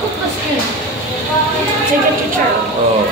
Cook mas yun. Chicken chichar. Oh.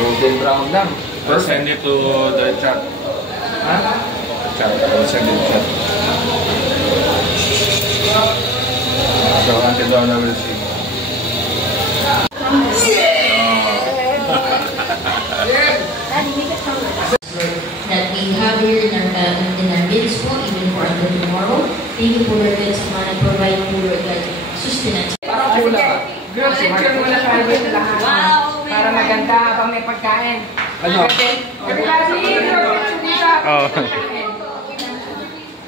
Golden brown lang. I'll send it to the chat. Ha? Chat. I'll send it to chat. So, Auntie Donna will see. That we have here in our midst po, even for until tomorrow. Thank you po, Lord God, sa mga nag-provide po, Lord God, sustenance. Parang pula ka. Girls, picture muna tayo dito lahat. Wow! Para maganda habang may pagkain. Ano? Everybody, your picture dito. Oh.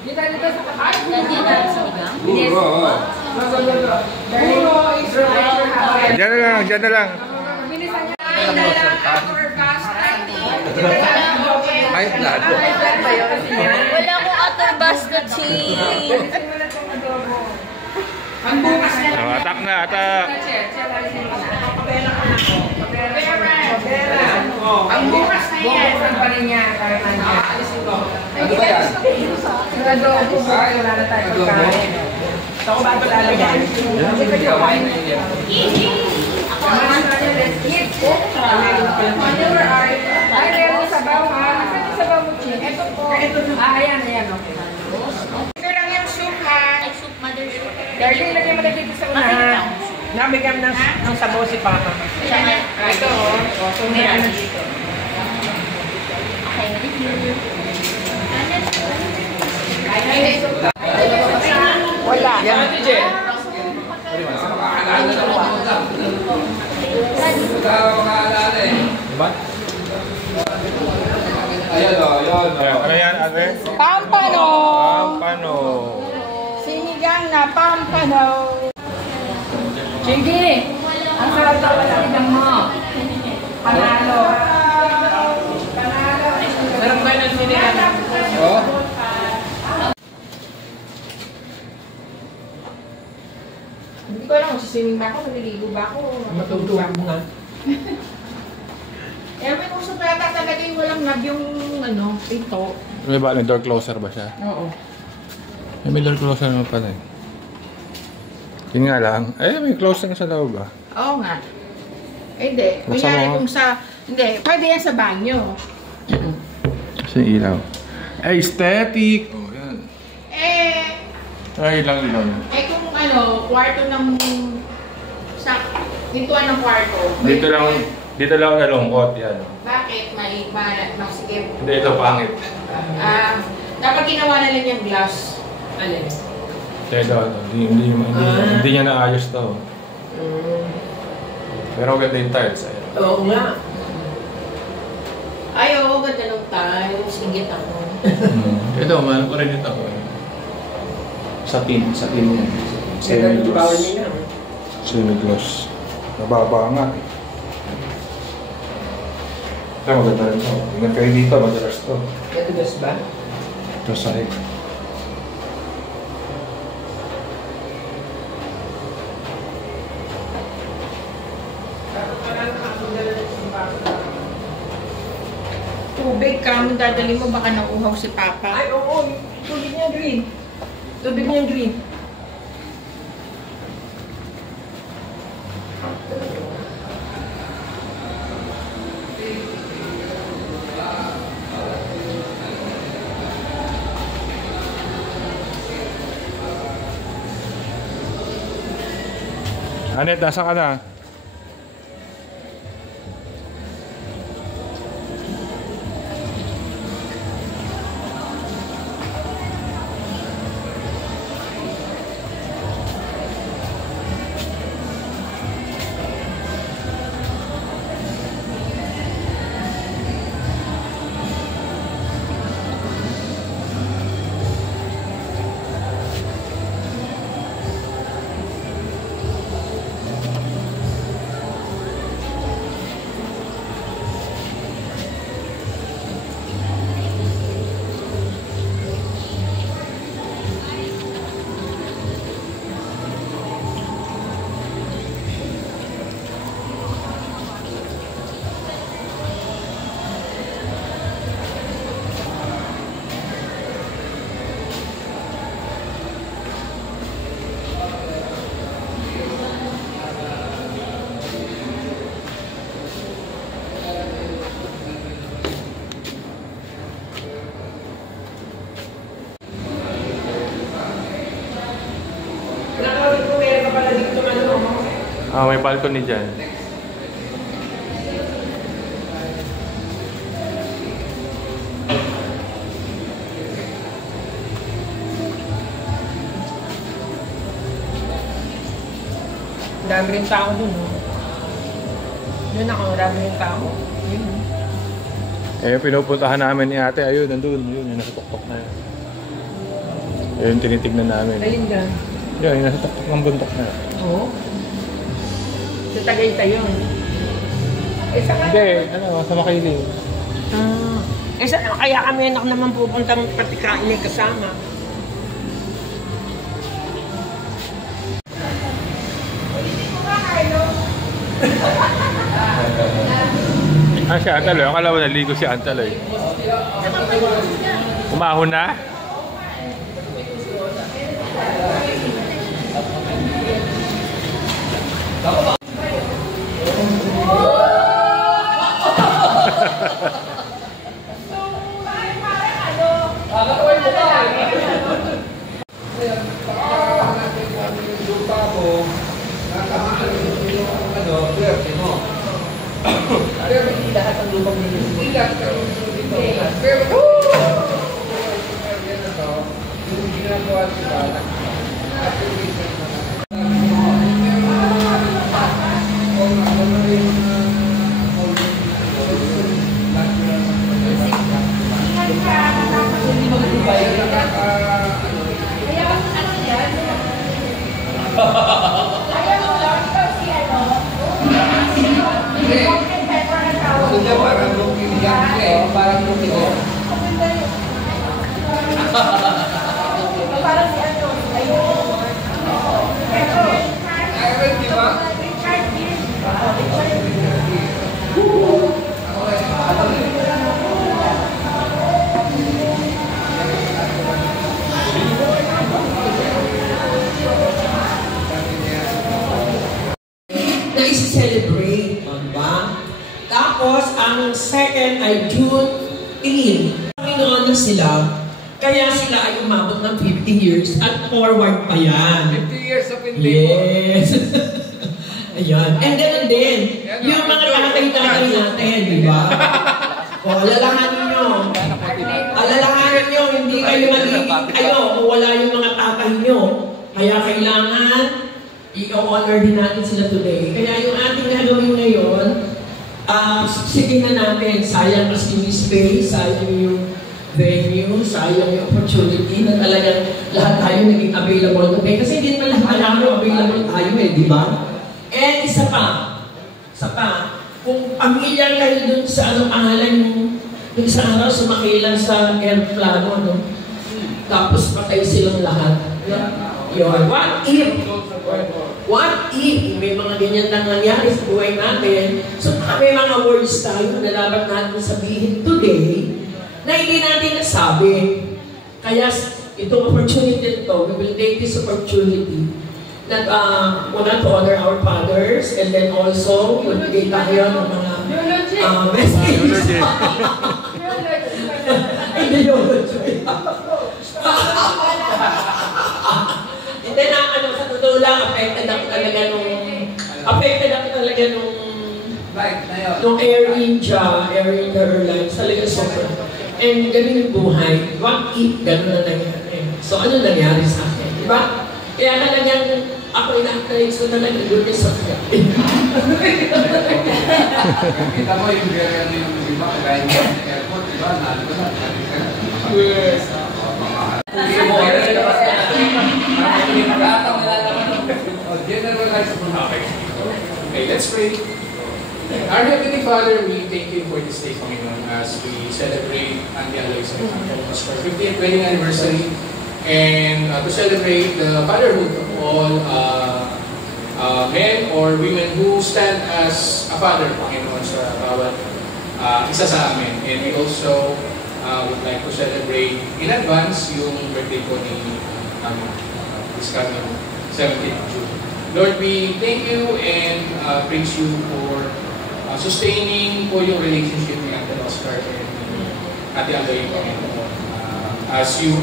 Dito sa kapas. Yes. Oo. Puro is right. Diyan na lang, diyan na lang. Bilisan niya. Ay, blood. Wala akong utter basta cheese. Ang bukas na Oh, attack na, attack. ang bukas na yan. Ang pa rin niya. Ano ba yan? Yung adobo. Wala na tayo pagkain. Ako ba ito lalagyan? Kasi kasi wine na yan. Let's eat. Ay, meron sabaw ha. Asan yung sabaw mo, Chin? Ito po. Ayan, ayan. Okay. Ito lang yung soup ha. Soup, mother soup. Darling, lagyan mo na dito sa unahan. Nabigyan ng sabaw si Papa. Ito o. So, meron na dito. Okay, thank you. Wala. Yan, DJ. Diba? Ayan o, ayan o. Ano yan, ate? Pampano! Pampano. Sinigang na pampano. Chingy! Ang sarap daw pala sinigang mo. Panalo. Panalo. Sarap ba ng sinigang? Oh. Hindi ko alam kung siswimming ba ako, maliligo ba ako. Matutuwa mo nga. Eh, may gusto pa yata talaga yung walang nab yung ano, ito. May ba, may door closer ba siya? Oo. May door closer naman pala eh. Yun nga lang. Eh, may closer na sa loob ba? Oo nga. Eh, hindi. Buksan Kunyari mo. kung sa... Hindi, pwede yan sa banyo. Kasi ilaw. Aesthetic! Oh, yan. Ay, lang. Kung ano, kwarto ng... Sa... Pintuan ng kwarto. Dito lang nalungkot yan. Bakit? Masikip. Hindi, ito pangit. Dapat ginawa na lang yung glass. Alin? Ito, hindi niya naayos to. Pero ganda yung tiles. Ayan. Oo nga. Ay, oo, ganda ng tiles. Hingit ako. Ito, mahal ko rin ito. Satin yan. Semi-gloss. Semi-gloss. Mababa nga. Ito, maganda rin ito. Ingat kayo dito, madalas to. Madalas ba? Ito sahig. Tubig ka, kung dadali mo, baka nauuhaw si Papa. Ay, oo. Tubig niya green. Tubig niya green. Anet, nasa ka na? dito ano. Ah, may balcony dyan. Dami rin tao dun, no? Yun ako, dami rin tao. Yun. Eh, pinupuntahan namin ni ate. Ayun, nandun. Yun, yung nasa tuktok na yun. Ayun, tinitignan namin. Alin dyan? Yun, yung nasa tuktok ng bundok na yun. Oo. Sa Tagaytay yun. Eh, saan Hindi, ano, sa Makiling. Eh, saan kaya kami anak naman pupuntang pati kain ay kasama? Ah, si Antaloy. Akala ko naligo si Antaloy. Umahon na? na isi-celebrate, diba? Tapos, ang second ay June 10. Panginoon na sila, kaya sila ay umabot ng 50 years at forward pa yan. 50 years of endeavor. Yes. Ayan. And ganun din, yung mga tatay-tatay natin, di ba? O, alalahanin nyo. Alalahanin nyo, hindi kayo magiging kayo o wala yung mga tatay nyo. Kaya kailangan i-honor din natin sila today. Kaya yung ating gagawin ngayon, sige na natin, sayang kasi yung space, sayang yung venue, sayang yung opportunity na talagang lahat tayo naging available today. Kasi hindi naman lahat tayo available tayo di ba? And isa pa, kung pamilya kayo dun sa anong pangalan yung sa araw sumakay lang sa airplano, no? Tapos patay silang lahat. Yun. What if may mga ganyan lang nangyari sa buhay natin? So may mga words tayo na dapat natin sabihin today na hindi natin nasabi. Kaya itong opportunity ito, we will take this opportunity that to honor our fathers and then also magbigay tayo ng mga messages. Hindi yun. Hindi na, sa totoo lang, affected ako talaga nung Air India Airlines, talaga super. And ganun yung buhay. What if ganun na nangyari? So ano nangyari sa akin? Diba? Kaya talagang ako ina-acknowledge ko talaga goodness of God. Kita mo yung iba, kaya yung airport, diba? Yes. Okay, let's pray. Our Heavenly Father, we thank you for this day, Panginoon, as we celebrate Auntie Aloy's and Uncle Oscar 50th wedding anniversary, and to celebrate the fatherhood of all men or women who stand as a father, Panginoon, sa bawat isa sa amin. And we also would like to celebrate in advance yung birthday ko ni this coming 17th of June. Lord, we thank you and praise you for sustaining po yung relationship ni Uncle Oscar and Ate Aloy, Panginoon. As you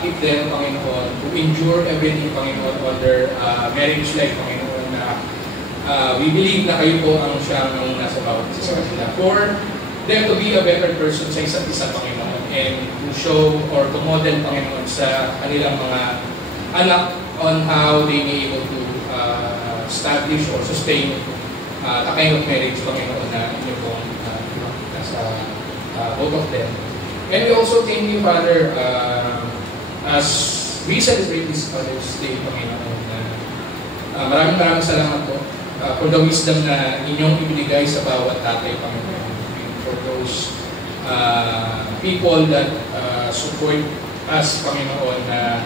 keep them, Panginoon, to endure everything, Panginoon, on their marriage life, Panginoon, na we believe na kayo po ang siyang nasa bawat isa sa kanila. For them to be a better person sa isa't isa, Panginoon, and to show or to model, Panginoon, sa kanilang mga anak on how they may able to establish or sustain a kind of marriage, Panginoon, na inyo pong nasa both of them. And we also thank you, Father, as we celebrate this Father's Day, Panginoon, maraming salamat po for the wisdom na inyong ibinigay sa bawat tatay, Panginoon. And for those people that support us, Panginoon, na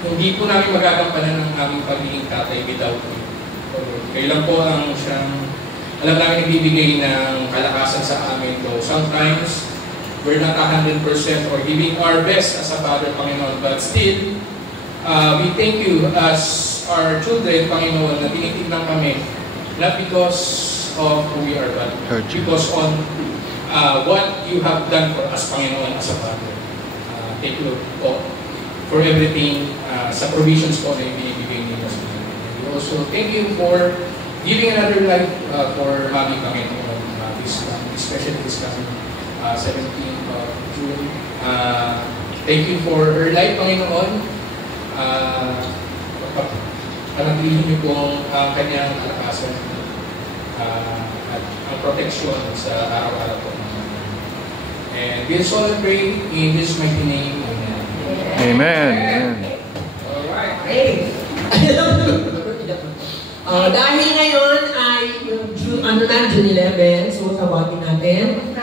hindi po namin magagampanan ng aming pagiging tatay without you. Kayo lang po ang siyang alam namin nagbibigay ng kalakasan sa amin. Though sometimes we're not 100% or giving our best as a father, Panginoon, but still, we thank you as our children, Panginoon, na tinitignan kami, not because of who we are, but because on what you have done for us, Panginoon, as a father. Thank you po for everything, sa provisions po na ibinibigay ninyo sa amin. We also thank you for giving another life for Mami, Panginoon, especially this coming 17th of June. Thank you for her life, Panginoon. Panatilihin niyo po ang kanyang kalakasan at ang proteksyon sa araw-araw po. And we also pray in this mighty name. Amen. Alright. Okay. Dahil ngayon ay yung June 11, so tawagin natin.